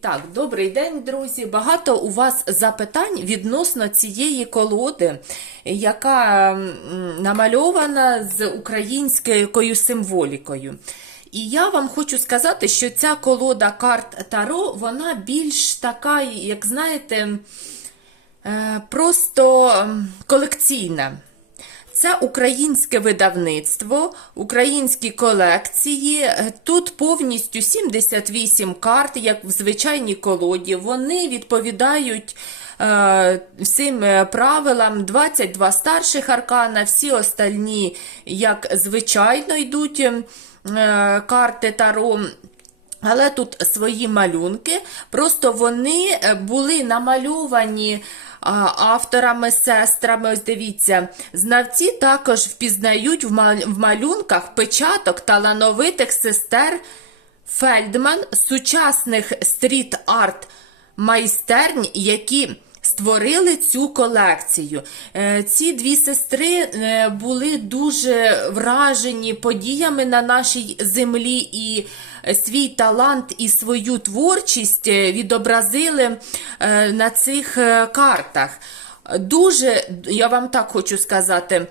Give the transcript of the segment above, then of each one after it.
Так, добрий день, друзі. Багато у вас запитань відносно цієї колоди, яка намальована з українською символікою. І я вам хочу сказати, що ця колода карт Таро, вона більш така, як знаєте, е, просто колекційна. Це українське видавництво, українські колекції. Тут повністю 78 карт, як в звичайній колоді. Вони відповідають е, всім е, правилам 22 старших аркана, всі остальні, як звичайно, йдуть е, карти Таро. Але тут свої малюнки, просто вони е, були намальовані авторами, сестрами. Ось дивіться, знавці також впізнають в малюнках печаток талановитих сестер Фельдман, сучасних стріт-арт майстернь, які створили цю колекцію. Е, Ці дві сестри е, були дуже вражені подіями на нашій землі і свій талант і свою творчість е, відобразили е, на цих е, картах. Дуже, я вам так хочу сказати,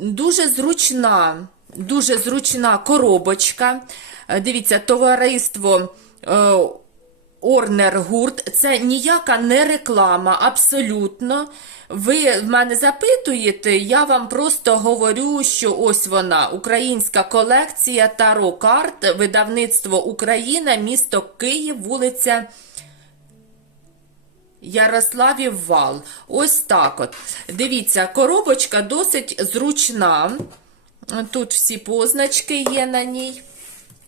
дуже зручна, дуже зручна коробочка. Дивіться, товариство. Е, Орнер Гурт, це ніяка не реклама, абсолютно. Ви в мене запитуєте, я вам просто говорю, що ось вона, українська колекція Таро карт, видавництво Україна, місто Київ, вулиця Ярославів Вал. Ось так от. Дивіться, коробочка досить зручна. Тут всі позначки є на ній.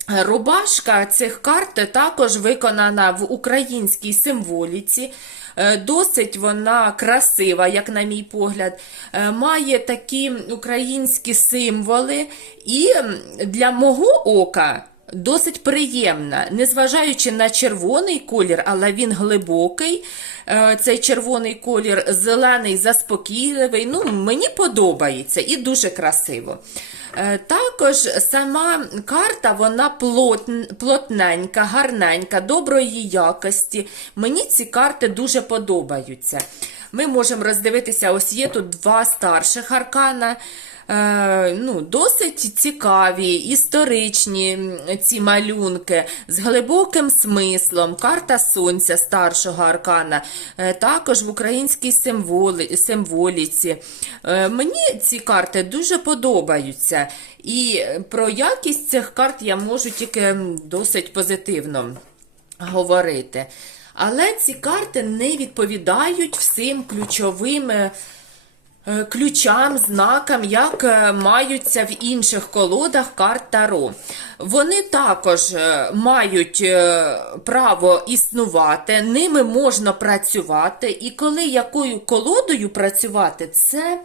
Рубашка цих карт також виконана в українській символіці. Е, Досить вона красива, як на мій погляд, Е, має такі українські символи, і для мого ока досить приємна, незважаючи на червоний колір, але він глибокий. Е, Цей червоний колір зелений, заспокійливий. Ну, мені подобається і дуже красиво. Е, Також сама карта вона плотн- плотненька, гарненька, доброї якості. Мені ці карти дуже подобаються. Ми можемо роздивитися, ось є тут два старших аркана. Е, ну, досить цікаві, історичні ці малюнки з глибоким смислом. Карта сонця старшого аркана, е, також в українській символи, символіці. Е, мені ці карти дуже подобаються. І про якість цих карт я можу тільки досить позитивно говорити. Але ці карти не відповідають всім ключовим. Е, ключам, знакам, як е, маються в інших колодах карт Таро. Вони також е, мають право існувати, ними можна працювати, і коли якою колодою працювати, це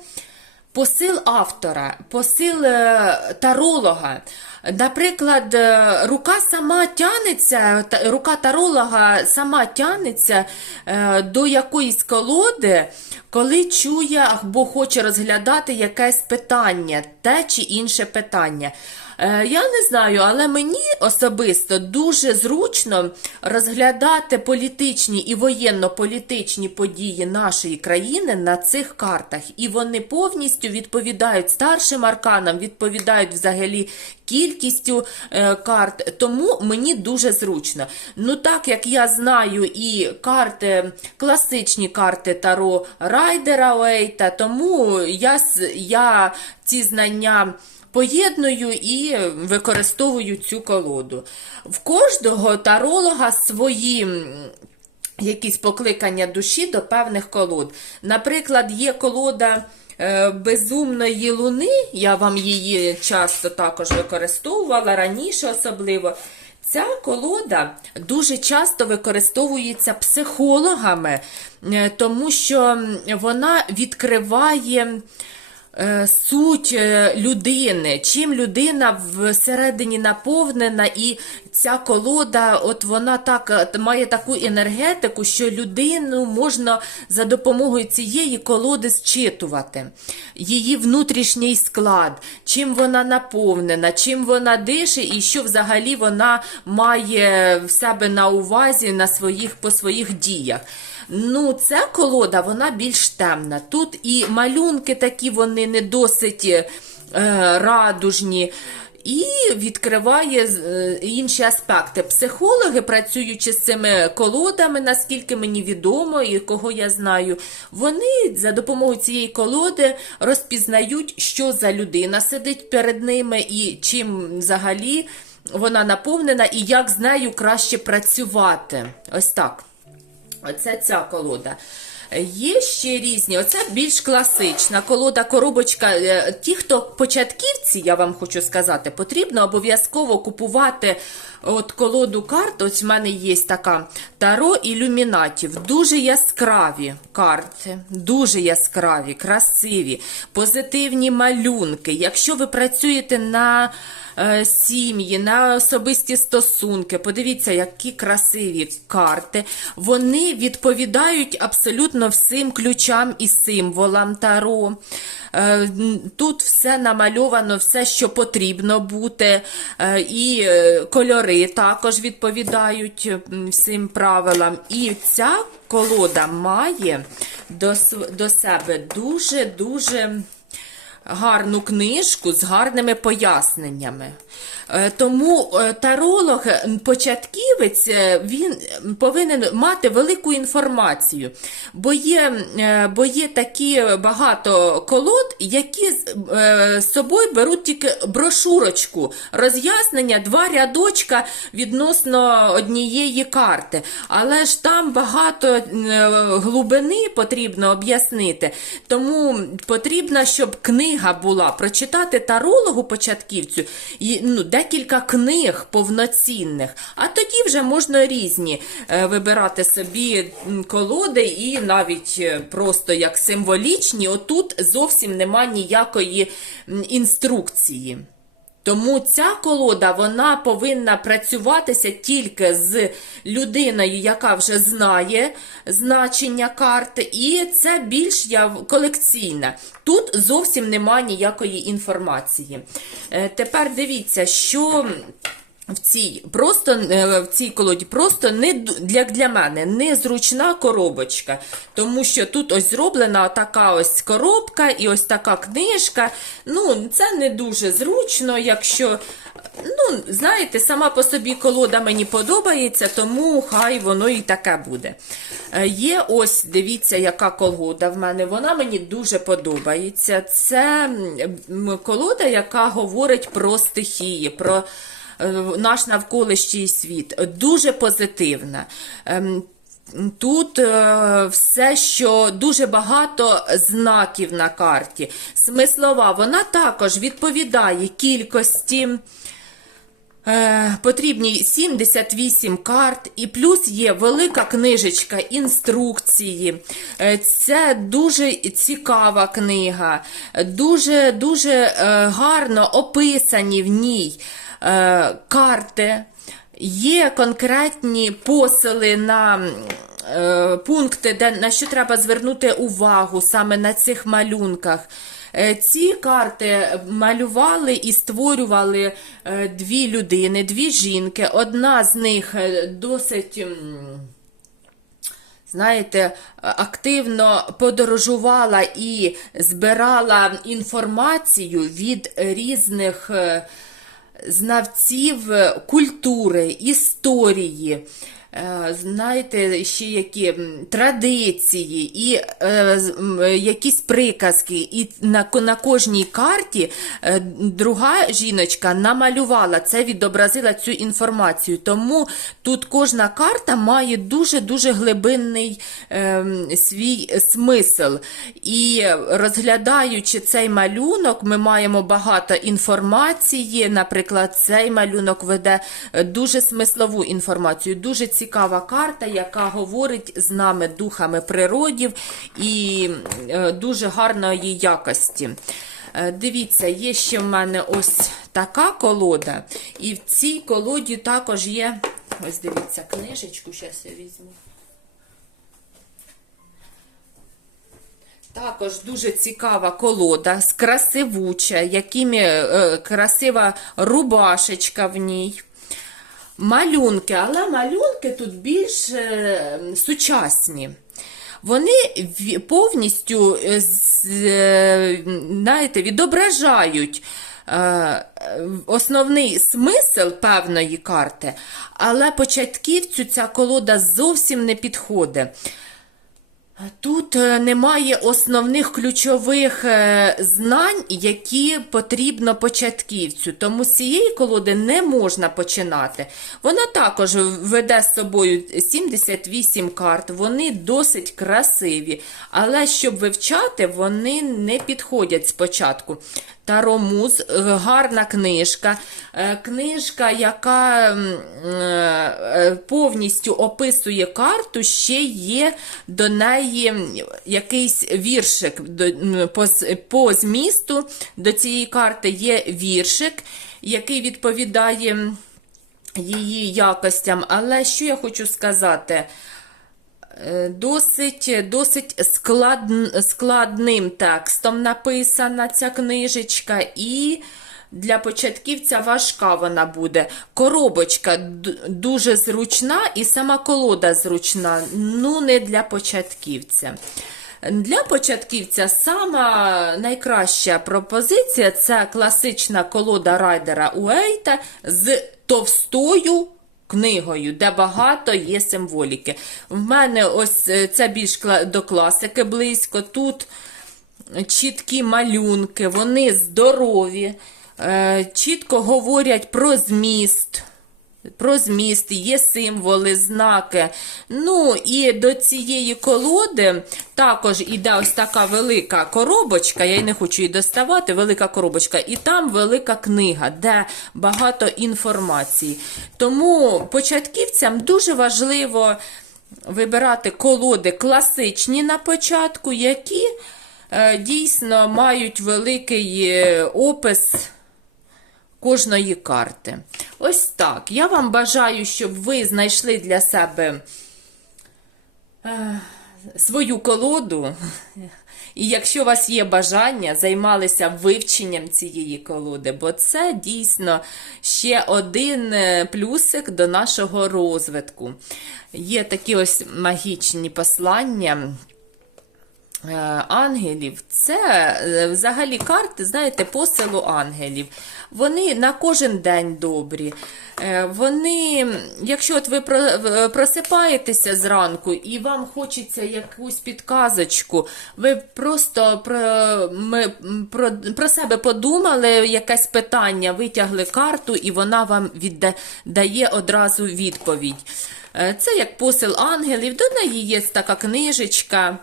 посил автора, посил е, таролога. Наприклад, е, рука сама тянеться, рука таролога сама тянеться е, до якоїсь колоди, коли чує або хоче розглядати якесь питання, те чи інше питання. Е, Я не знаю, але мені особисто дуже зручно розглядати політичні і воєнно-політичні події нашої країни на цих картах. І вони повністю відповідають старшим арканам, відповідають взагалі кількістю е, карт. Тому мені дуже зручно. Ну, так як я знаю і карти, класичні карти Таро Райдера Уейта, тому я, я ці знання. Поєдную і використовую цю колоду. В кожного таролога свої якісь покликання душі до певних колод. Наприклад, є колода е, безумної луни, я вам її часто також використовувала, раніше особливо. Ця колода дуже часто використовується психологами, е, тому що вона відкриває суть е, людини, чим людина всередині наповнена, і ця колода, от вона так е, має таку енергетику, що людину можна за допомогою цієї колоди зчитувати. Її внутрішній склад, чим вона наповнена, чим вона дише, і що взагалі вона має в себе на увазі на своїх, по своїх діях. Ну, ця колода, вона більш темна. Тут і малюнки такі, вони не досить е, радужні. І відкриває е, інші аспекти. Психологи, працюючи з цими колодами, наскільки мені відомо і кого я знаю, вони за допомогою цієї колоди розпізнають, що за людина сидить перед ними і чим взагалі вона наповнена, і як з нею краще працювати. Ось так. Оце ця колода. Є ще різні, оце більш класична колода, коробочка. Е, Ті, хто початківці, я вам хочу сказати, потрібно обов'язково купувати от колоду карт. Ось в мене є така Таро ілюмінатів. Дуже яскраві карти, дуже яскраві, красиві, позитивні малюнки. Якщо ви працюєте на е, сім'ї, на особисті стосунки. Подивіться, які красиві карти. Вони відповідають абсолютно всім ключам і символам Таро. Е, Тут все намальовано, все, що потрібно бути, е, і е, кольори також відповідають всім правилам. І ця колода має до, себе дуже-дуже гарну книжку з гарними поясненнями. Е, Тому е, таролог, е, початківець, він повинен мати велику інформацію, бо є, бо є такі багато колод, які з собою беруть тільки брошурочку, роз'яснення, два рядочка відносно однієї карти. Але ж там багато глибини потрібно об'яснити. Тому потрібно, щоб книга була. Прочитати тарологу початківцю і, ну, декілька книг повноцінних. А тоді вже можна різні е, вибирати собі колоди і навіть е, просто як символічні. Отут зовсім нема ніякої інструкції. Тому ця колода вона повинна працюватися тільки з людиною, яка вже знає значення карти, і це більш я колекційна. Тут зовсім немає ніякої інформації. Е, Тепер дивіться, що. В цій просто е, в цій колоді просто не для, для мене незручна коробочка, тому що тут ось зроблена така ось коробка і ось така книжка. Ну, це не дуже зручно, якщо. Ну, знаєте, сама по собі колода мені подобається, тому хай воно і таке буде. Е, Є ось, дивіться, яка колода в мене. Вона мені дуже подобається. Це колода, яка говорить про стихії, про наш навколишній світ. Дуже позитивна. Ем, Тут е, все, що дуже багато знаків на карті. Смислова, вона також відповідає кількості. Е, потрібні 78 карт, і плюс є велика книжечка інструкції. Е, Це дуже цікава книга, дуже дуже е, гарно описані в ній е, карти. Є конкретні посили на е, пункти, де, на що треба звернути увагу саме на цих малюнках. Е, Ці карти малювали і створювали е, дві людини, дві жінки. Одна з них е, досить. Знаєте, активно подорожувала і збирала інформацію від різних е, знавців е, культури, історії. Е, Знаєте, ще які традиції, і е, якісь приказки. І на, на кожній карті е, друга жіночка намалювала це, відобразила цю інформацію. Тому тут кожна карта має дуже-дуже глибинний е, свій смисл. І розглядаючи цей малюнок, ми маємо багато інформації. Наприклад, цей малюнок веде дуже смислову інформацію, дуже цікава карта, яка говорить з нами духами природів і е, дуже гарної якості. Е, Дивіться, є ще в мене ось така колода, і в цій колоді також є. Ось дивіться, книжечку, зараз я візьму. Також дуже цікава колода, красивуча, якими е, красива рубашечка в ній. Малюнки, але малюнки тут більш е, сучасні. Вони повністю е, е, знаєте, відображають основний смисл певної карти, але початківцю ця колода зовсім не підходить. Тут е, немає основних ключових е, знань, які потрібно початківцю. Тому з цієї колоди не можна починати. Вона також веде з собою 78 карт, вони досить красиві, але щоб вивчати, вони не підходять спочатку. Таромуз, е, гарна книжка. Е, Книжка, яка е, повністю описує карту, ще є до неї якийсь віршик по змісту до цієї карти є віршик, який відповідає її якостям. Але що я хочу сказати? Е, Досить, досить склад, складним текстом написана ця книжечка, і для початківця важка вона буде. Коробочка дуже зручна, і сама колода зручна, ну не для початківця. Для початківця сама найкраща пропозиція це класична колода райдера Уейта з товстою книгою, де багато є символіки. В мене ось е, це більш до класики близько. Тут чіткі малюнки, вони здорові, е, чітко говорять про зміст. Про зміст, є символи, знаки. Ну і до цієї колоди також іде ось така велика коробочка. Я й не хочу її доставати, велика коробочка, і там велика книга, де багато інформації. Тому початківцям дуже важливо вибирати колоди класичні на початку, які е, дійсно мають великий е, опис кожної карти. Ось так. Я вам бажаю, щоб ви знайшли для себе е, свою колоду. І якщо у вас є бажання, займалися вивченням цієї колоди, бо це дійсно ще один е, плюсик до нашого розвитку. Є такі ось магічні послання. Е, Ангелів, це е, взагалі карти, знаєте, посилу ангелів. Вони на кожен день добрі. Е, Вони, якщо от ви просипаєтеся зранку і вам хочеться якусь підказочку, ви просто про, ми, про, про себе подумали, якесь питання, витягли карту, і вона вам відда- дає одразу відповідь. Це як посил ангелів, до неї є така книжечка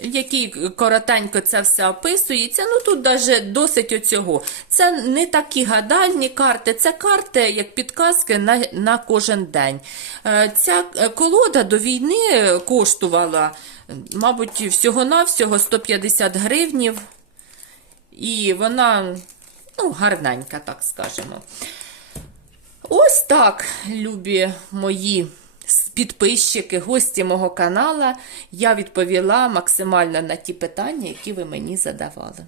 в якій коротенько це все описується. Ну тут даже досить оцього. Це не такі гадальні карти, це карти як підказки на, на кожен день. Е, Ця е, колода до війни коштувала, мабуть, всього-навсього 150 гривнів. І вона ну, гарненька, так скажемо. Ось так, любі мої підписчики, гості мого канала. Я відповіла максимально на ті питання, які ви мені задавали.